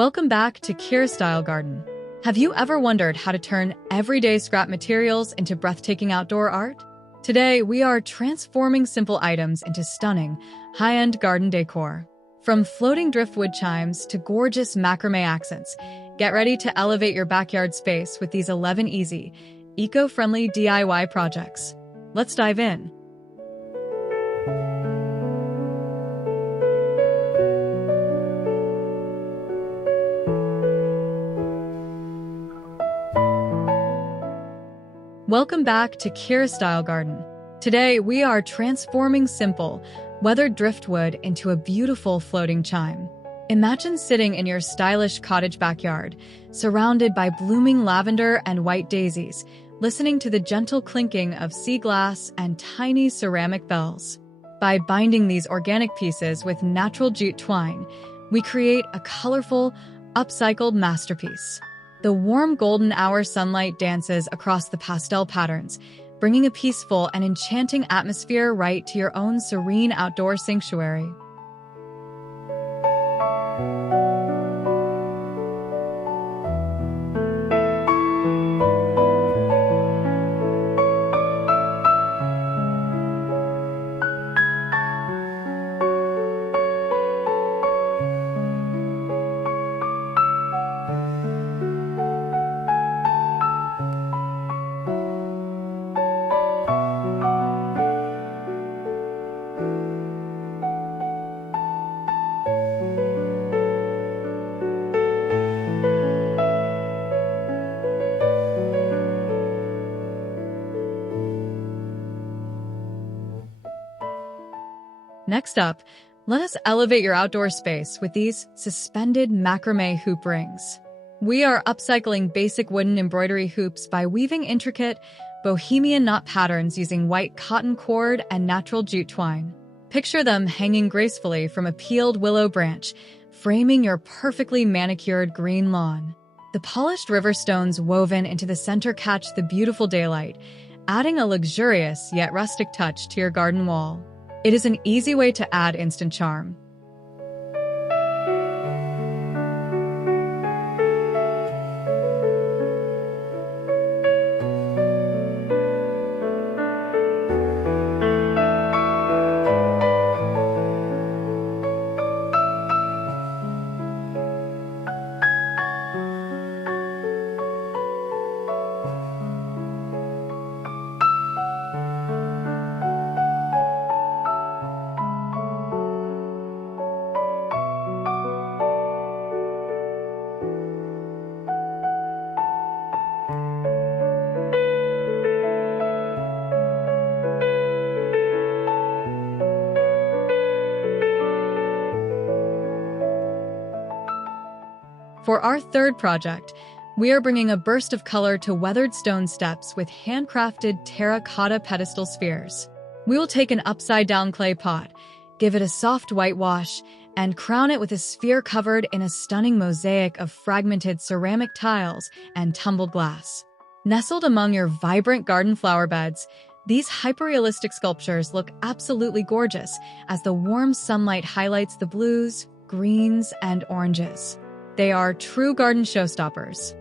Welcome back to KiraStyle Garden. Have you ever wondered how to turn everyday scrap materials into breathtaking outdoor art? Today, we are transforming simple items into stunning, high-end garden decor. From floating driftwood chimes to gorgeous macrame accents, get ready to elevate your backyard space with these 11 easy, eco-friendly DIY projects. Let's dive in. Welcome back to KiraStyle Garden. Today, we are transforming simple, weathered driftwood into a beautiful floating chime. Imagine sitting in your stylish cottage backyard, surrounded by blooming lavender and white daisies, listening to the gentle clinking of sea glass and tiny ceramic bells. By binding these organic pieces with natural jute twine, we create a colorful, upcycled masterpiece. The warm golden hour sunlight dances across the pastel patterns, bringing a peaceful and enchanting atmosphere right to your own serene outdoor sanctuary. Next up, let us elevate your outdoor space with these suspended macrame hoop rings. We are upcycling basic wooden embroidery hoops by weaving intricate, bohemian knot patterns using white cotton cord and natural jute twine. Picture them hanging gracefully from a peeled willow branch, framing your perfectly manicured green lawn. The polished river stones woven into the center catch the beautiful daylight, adding a luxurious yet rustic touch to your garden wall. It is an easy way to add instant charm. For our third project, we are bringing a burst of color to weathered stone steps with handcrafted Terra Cotta pedestal spheres. We will take an upside-down clay pot, give it a soft whitewash, and crown it with a sphere covered in a stunning mosaic of fragmented ceramic tiles and tumbled glass. Nestled among your vibrant garden flower beds, these hyper-realistic sculptures look absolutely gorgeous as the warm sunlight highlights the blues, greens, and oranges. They are true garden showstoppers.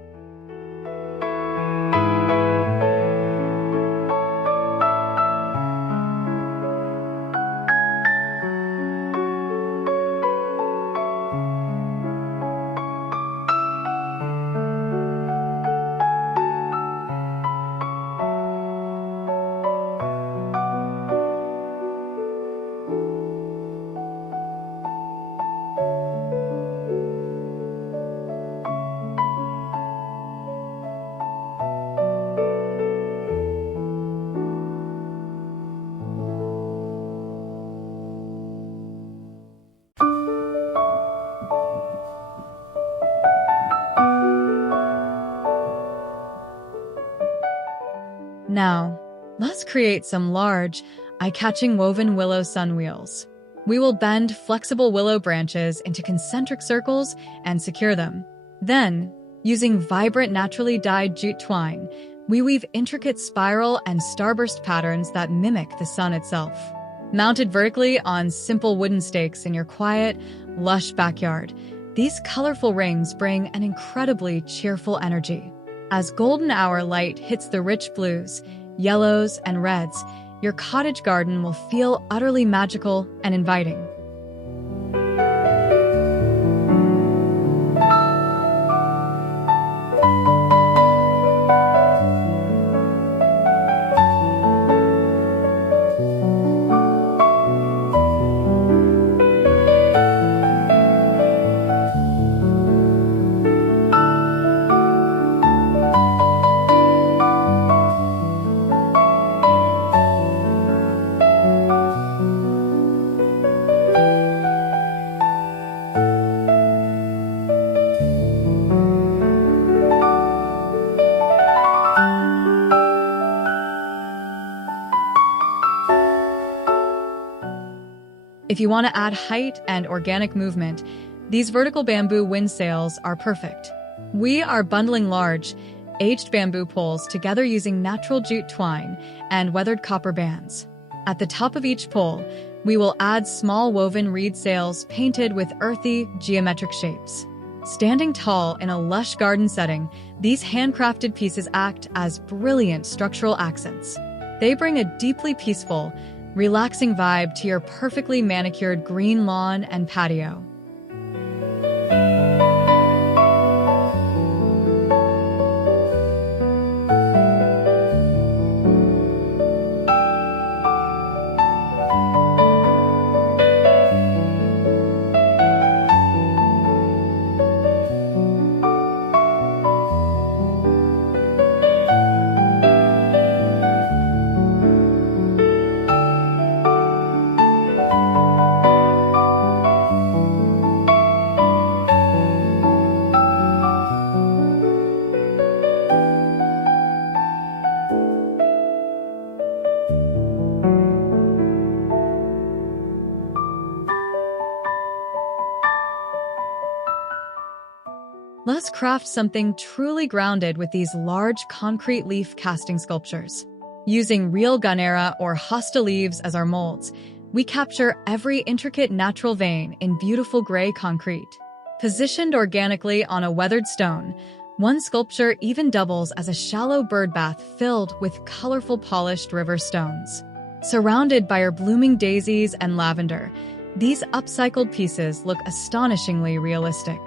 Now, let's create some large, eye-catching woven willow sun wheels. We will bend flexible willow branches into concentric circles and secure them. Then, using vibrant naturally dyed jute twine, we weave intricate spiral and starburst patterns that mimic the sun itself. Mounted vertically on simple wooden stakes in your quiet, lush backyard, These colorful rings bring an incredibly cheerful energy. As golden hour light hits the rich blues, yellows, and reds, your cottage garden will feel utterly magical and inviting. If you want to add height and organic movement, these vertical bamboo wind sails are perfect. We are bundling large, aged bamboo poles together using natural jute twine and weathered copper bands. At the top of each pole, we will add small woven reed sails painted with earthy, geometric shapes. Standing tall in a lush garden setting, these handcrafted pieces act as brilliant structural accents. They bring a deeply peaceful, relaxing vibe to your perfectly manicured green lawn and patio. Let's craft something truly grounded with these large concrete leaf casting sculptures. Using real Gunnera or hosta leaves as our molds, we capture every intricate natural vein in beautiful gray concrete. Positioned organically on a weathered stone, one sculpture even doubles as a shallow bird bath filled with colorful polished river stones. Surrounded by our blooming daisies and lavender, these upcycled pieces look astonishingly realistic.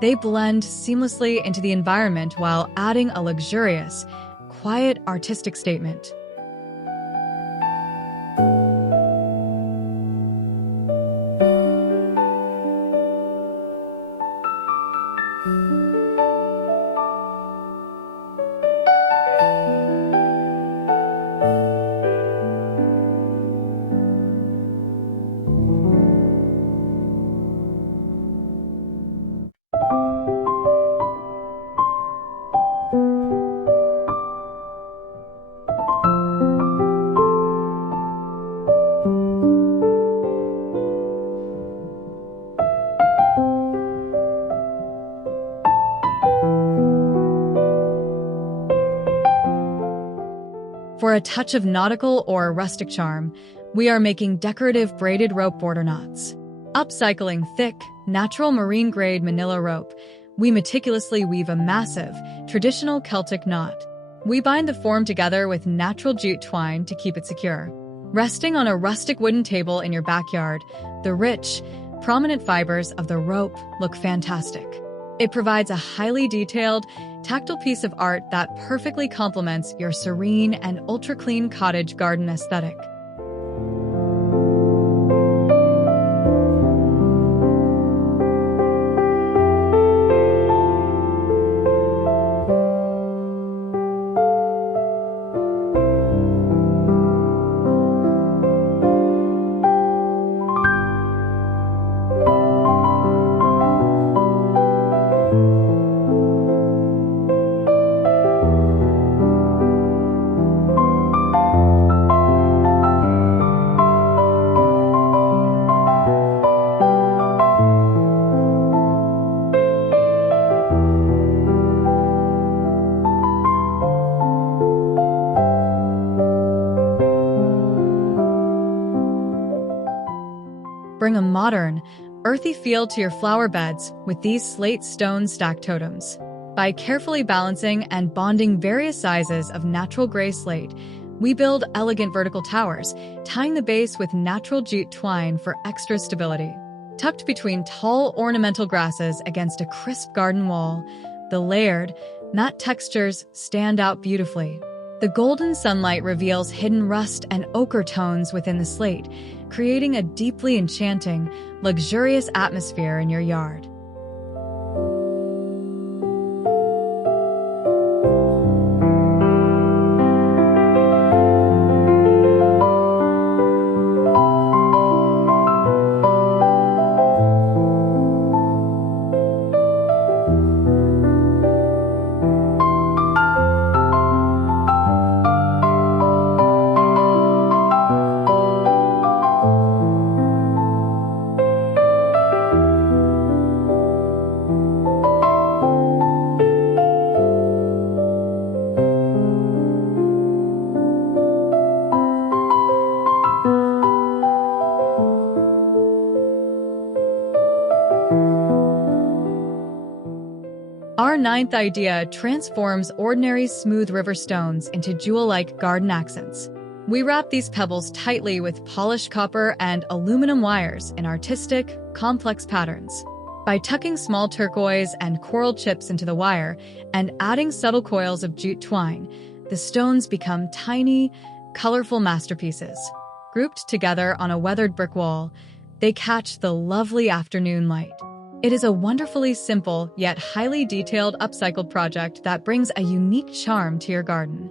They blend seamlessly into the environment while adding a luxurious, quiet artistic statement. For a touch of nautical or rustic charm, we are making decorative braided rope border knots. Upcycling thick, natural marine-grade manila rope, we meticulously weave a massive, traditional Celtic knot. We bind the form together with natural jute twine to keep it secure. Resting on a rustic wooden table in your backyard, the rich, prominent fibers of the rope look fantastic. It provides a highly detailed, tactile piece of art that perfectly complements your serene and ultra-clean cottage garden aesthetic. Bring a modern, earthy feel to your flower beds with these slate stone stack totems. By carefully balancing and bonding various sizes of natural gray slate, we build elegant vertical towers, tying the base with natural jute twine for extra stability. Tucked between tall ornamental grasses against a crisp garden wall, the layered, matte textures stand out beautifully. The golden sunlight reveals hidden rust and ochre tones within the slate, creating a deeply enchanting, luxurious atmosphere in your yard. Our ninth idea transforms ordinary smooth river stones into jewel-like garden accents. We wrap these pebbles tightly with polished copper and aluminum wires in artistic, complex patterns. By tucking small turquoise and coral chips into the wire and adding subtle coils of jute twine, the stones become tiny, colorful masterpieces. Grouped together on a weathered brick wall, they catch the lovely afternoon light. It is a wonderfully simple yet highly detailed upcycled project that brings a unique charm to your garden.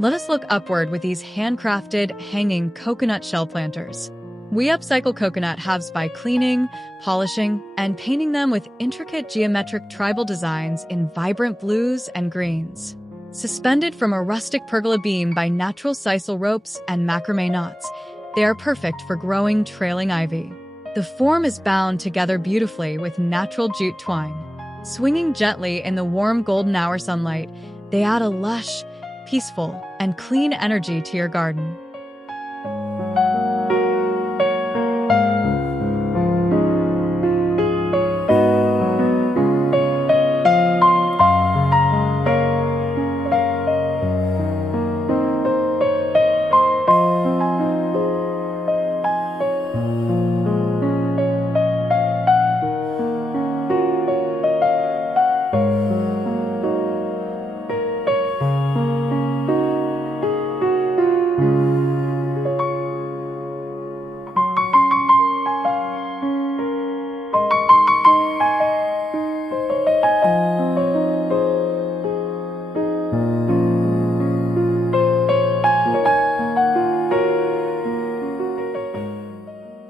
Let us look upward with these handcrafted, hanging coconut shell planters. We upcycle coconut halves by cleaning, polishing, and painting them with intricate geometric tribal designs in vibrant blues and greens. Suspended from a rustic pergola beam by natural sisal ropes and macramé knots, they are perfect for growing trailing ivy. The form is bound together beautifully with natural jute twine. Swinging gently in the warm golden hour sunlight, they add a lush, peaceful, and clean energy to your garden.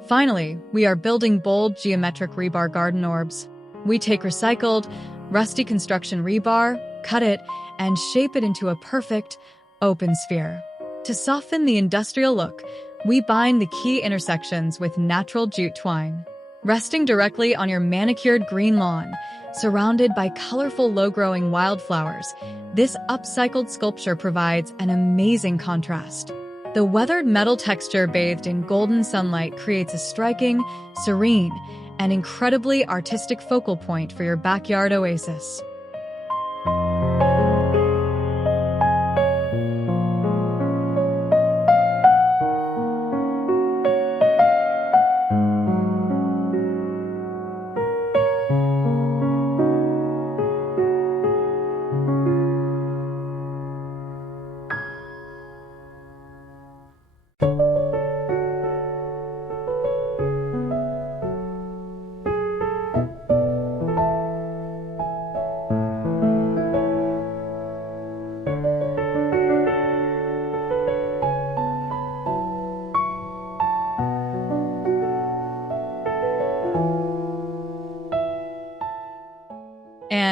Finally, we are building bold geometric rebar garden orbs. We take recycled, rusty construction rebar, cut it, and shape it into a perfect, open sphere. To soften the industrial look, we bind the key intersections with natural jute twine. Resting directly on your manicured green lawn, surrounded by colorful low-growing wildflowers, this upcycled sculpture provides an amazing contrast. The weathered metal texture bathed in golden sunlight creates a striking, serene, and incredibly artistic focal point for your backyard oasis.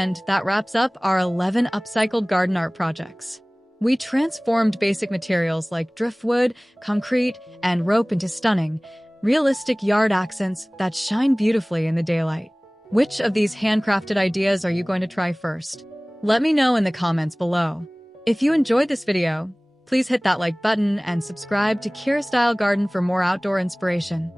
And that wraps up our 11 upcycled garden art projects. We transformed basic materials like driftwood, concrete, and rope into stunning, realistic yard accents that shine beautifully in the daylight. Which of these handcrafted ideas are you going to try first? Let me know in the comments below. If you enjoyed this video, please hit that like button and subscribe to KiraStyle Garden for more outdoor inspiration.